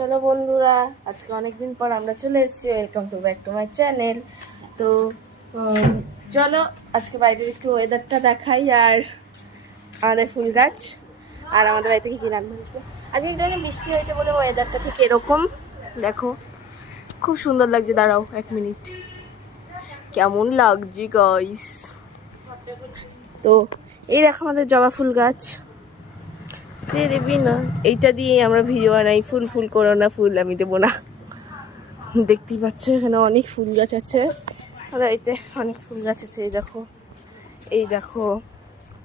চলো বন্ধুরা, আজকে অনেকদিন পর আমরা চলে এসেছি। Welcome to back to my channel. তো চলো আজকে বাইরের একটু ওয়েদারটা দেখাই, আর আমাদের ফুল গাছ, আর আমাদের বাড়ি থেকে কি রান্না হয়েছে। আজকে একটু বৃষ্টি হয়েছে বলে ওয়েদারটা ঠিক এরকম। দেখো খুব সুন্দর লাগছে। দাঁড়াও 1 মিনিট, কেমন লাগছে গাইস। তো এই দেখো আমাদের জবা ফুল গাছ। দেবি না, এইটা দিয়ে আমরা ভিডিও বানাই। ফুল ফুল করো না, ফুল আমি দেবো না। দেখতেই পাচ্ছ এখানে অনেক ফুল গাছ আছে, আর এতে অনেক ফুল গাছ আছে। এই দেখো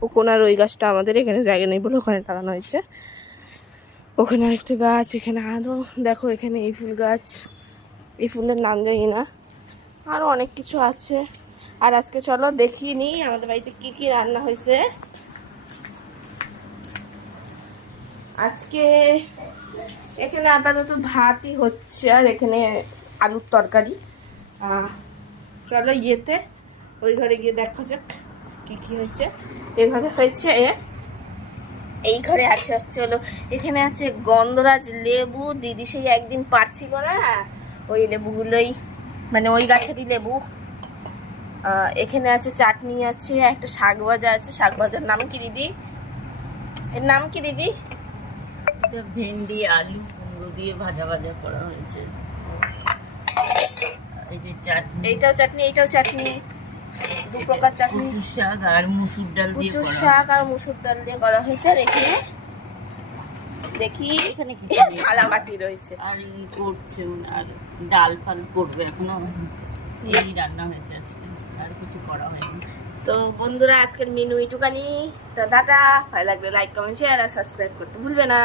ও কোনার ওই গাছটা আমাদের এখানে জায়গা নেই বলে ওখানে লাগানো হয়েছে। ওখানে আরেকটা গাছ, এখানে আরও দেখো, এখানে এই ফুল গাছ। এই ফুলের নাম জানি না, আরও অনেক কিছু আছে। আর আজকে চলো দেখিয়ে নিই আমাদের বাড়িতে কি কি রান্না হয়েছে। আজকে এখানে আপাতত ভাতই হচ্ছে, আর এখানে আলুর তরকারি। চলো ইয়েতে ওই ঘরে গিয়ে দেখা যাক কি কি হয়েছে। এই ঘরে হয়েছে, এই ঘরে আছে হচ্ছে হলো, এখানে আছে গন্ধরাজ লেবু। দিদি সেই একদিন পারছিল না, ওই লেবুগুলোই, মানে ওই গাছেরই লেবু। এখানে আছে চাটনি, আছে একটা শাক ভাজা আছে। শাক ভাজার নাম কি দিদি? এর নাম কি দিদি? এটা ভেন্ডি আলু কুমড়ো দিয়ে ভাজা ভাজা করা হয়েছে। এই যে চাটনি, এইটাও চাটনি, এইটাও চাটনি, দু প্রকার চাটনি। কচু শাক আর মুসুর ডাল দিয়ে কচু করা শাক আর মুসুর ডাল দিয়ে করা হয়েছে। আর এখানে দেখি এখানে থালা বাটি রয়েছে। আর করছে, আর ডাল ফাল করবে এখনো। এই রান্না হয়েছে আজকে, আর কিছু করা হয়নি। তো বন্ধুরা আজকের মেনু এইটুকানি। তো দাদা, ভালো লাগলে লাইক কমেন্ট শেয়ার আর সাবস্ক্রাইব করতে ভুলবে না।